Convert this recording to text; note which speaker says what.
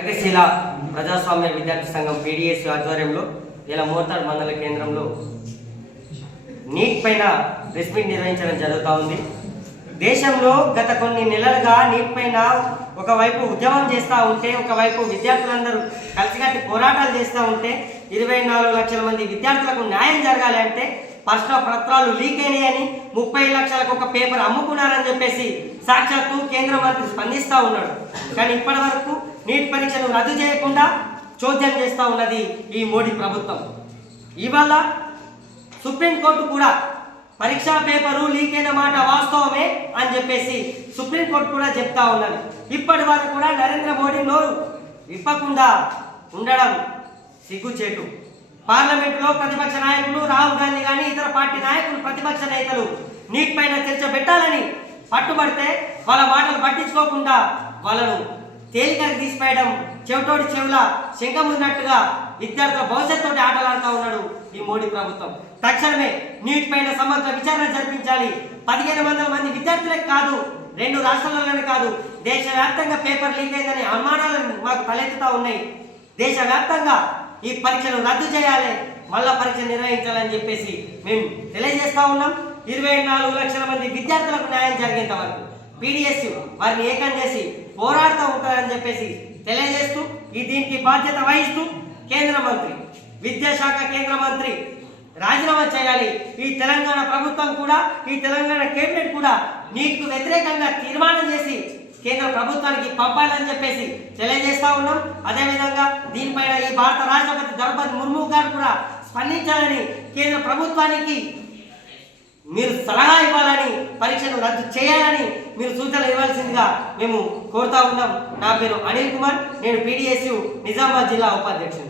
Speaker 1: ప్రగతిశీల ప్రజాస్వామ్య విద్యార్థి సంఘం పీడిఎస్ ఆధ్వర్యంలో ఇలా మోతాడు మండల కేంద్రంలో నీట్ పైన ప్రెస్ మీట్ నిర్వహించడం జరుగుతూ ఉంది. దేశంలో గత కొన్ని నెలలుగా నీట్ పైన ఒకవైపు ఉద్యమం చేస్తూ ఉంటే ఒకవైపు విద్యార్థులందరూ కలిసికట్టి పోరాటాలు చేస్తూ ఉంటే ఇరవై నాలుగు లక్షల మంది విద్యార్థులకు న్యాయం జరగాలి అంటే ప్రశ్న పత్రాలు లీక్ అయినాయని ముప్పై లక్షలకు ఒక పేపర్ అమ్ముకున్నారని చెప్పేసి సాక్షాత్తు కేంద్ర మంత్రి స్పందిస్తూ ఉన్నాడు. కానీ ఇప్పటి వరకు నీట్ పరీక్షను రద్దు చేయకుండా చోద్యం చేస్తూ ఉన్నది ఈ మోడీ ప్రభుత్వం. ఇవాళ సుప్రీంకోర్టు కూడా పరీక్షా పేపరు లీక్ అయిన మాట వాస్తవమే అని చెప్పేసి సుప్రీంకోర్టు కూడా చెప్తా ఉన్నది. ఇప్పటి వరకు కూడా నరేంద్ర మోడీ నోరు విప్పకుండా ఉండడం సిగ్గుచేటు. పార్లమెంటులో ప్రతిపక్ష నాయకులు రాహుల్ గాంధీ కానీ ఇతర పార్టీ నాయకులు ప్రతిపక్ష నేతలు నీట్ పైన చర్చ పెట్టాలని పట్టుబడితే వాళ్ళ మాటలు పట్టించుకోకుండా వాళ్ళను తేలికగా తీసిపోయడం చెవిటోడి చెవుల శంఖమున్నట్టుగా విద్యార్థుల భవిష్యత్తు ఆటలాడుతూ ఉన్నాడు ఈ మోడీ ప్రభుత్వం. తక్షణమే నీట్ పైన సమగ్ర విచారణ జరిపించాలి. పదిహేను వందల మంది విద్యార్థులకు కాదు రెండు రాష్ట్రాలలోనే కాదు దేశవ్యాప్తంగా పేపర్ లీక్ అయిందనే అనుమానాలు మాకు తలెత్తుతూ ఉన్నాయి. దేశవ్యాప్తంగా ఈ పరీక్షను రద్దు చేయాలి మళ్ళా పరీక్ష నిర్వహించాలని చెప్పేసి మేము తెలియజేస్తా ఉన్నాం. ఇరవై నాలుగు లక్షల మంది విద్యార్థులకు న్యాయం జరిగేంత వరకు. పీడిఎస్ వారిని ఏకం చేసి పోరాడుతూ ఉంటారని చెప్పేసి తెలియజేస్తూ ఈ దీనికి బాధ్యత వహిస్తూ కేంద్ర మంత్రి విద్యాశాఖ కేంద్ర మంత్రి రాజీనామా చేయాలి. ఈ తెలంగాణ ప్రభుత్వం కూడా ఈ తెలంగాణ కేబినెట్ కూడా నీకు వ్యతిరేకంగా తీర్మానం చేసి కేంద్ర ప్రభుత్వానికి పంపాలని చెప్పేసి తెలియజేస్తా ఉన్నాం. అదేవిధంగా దీనిపైన ఈ భారత రాష్ట్రపతి ద్రౌపది ముర్ము గారు కూడా స్పందించాలని కేంద్ర ప్రభుత్వానికి పరీక్షను రద్దు చేయాలని మీరు సూచనలు ఇవ్వాల్సిందిగా మేము కోరుతా ఉన్నాం. నా పేరు అనిల్ కుమార్ నేను పీడిఎస్యు నిజామాబాద్ జిల్లా ఉపాధ్యక్షుడు